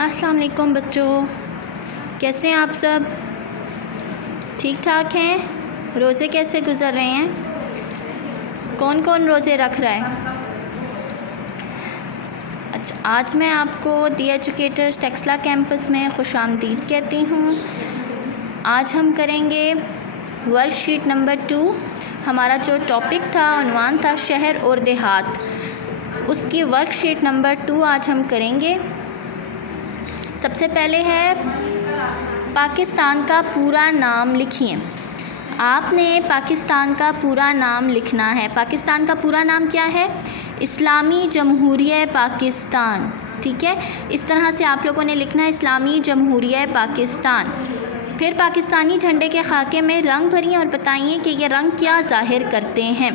अस्सलाम वालेकुम बच्चों, कैसे हैं आप सब? ठीक ठाक हैं? रोज़े कैसे गुज़र रहे हैं? कौन कौन रोज़े रख रहा है? अच्छा, आज मैं आपको दी एजुकेटर्स टेक्सला कैंपस में खुशामदीद कहती हूँ। आज हम करेंगे वर्कशीट नंबर 2। हमारा जो टॉपिक था, उन्वान था शहर और देहात, उसकी वर्कशीट नंबर 2 आज हम करेंगे। सबसे पहले है पाकिस्तान का पूरा नाम लिखिए। आपने पाकिस्तान का पूरा नाम लिखना है। पाकिस्तान का पूरा नाम क्या है? इस्लामी जमहूरिया पाकिस्तान। ठीक है, इस तरह से आप लोगों ने लिखना है, इस्लामी जमहूरिया पाकिस्तान। फिर पाकिस्तानी झंडे के खाके में रंग भरिए और बताइए कि ये रंग क्या ज़ाहिर करते हैं।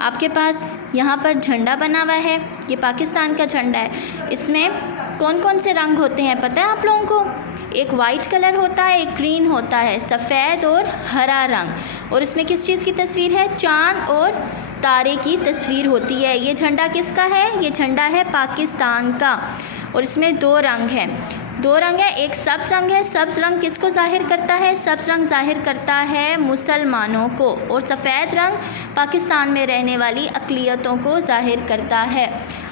आपके पास यहाँ पर झंडा बना हुआ है, ये पाकिस्तान का झंडा है। इसमें कौन कौन से रंग होते हैं पता है आप लोगों को? एक वाइट कलर होता है, एक ग्रीन होता है, सफ़ेद और हरा रंग। और इसमें किस चीज़ की तस्वीर है? चाँद और तारे की तस्वीर होती है। ये झंडा किसका है? ये झंडा है पाकिस्तान का। और इसमें दो रंग है, एक सब्ज़ रंग है। सब्ज़ रंग किसको ज़ाहिर करता है? सब्ज़ रंग ज़ाहिर करता है मुसलमानों को। और सफ़ेद रंग पाकिस्तान में रहने वाली अक़लियतों को ज़ाहिर करता है।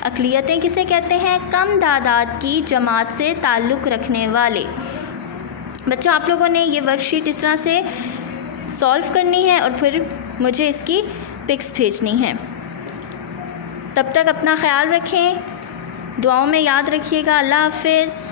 अक़लियतें किसे कहते हैं? कम तादाद की जमात से ताल्लुक़ रखने वाले। बच्चों, आप लोगों ने ये वर्कशीट इस तरह से सॉल्व करनी है और फिर मुझे इसकी पिक्स भेजनी है। तब तक अपना ख्याल रखें, दुआओं में याद रखिएगा। अल्लाह हाफ़िज़।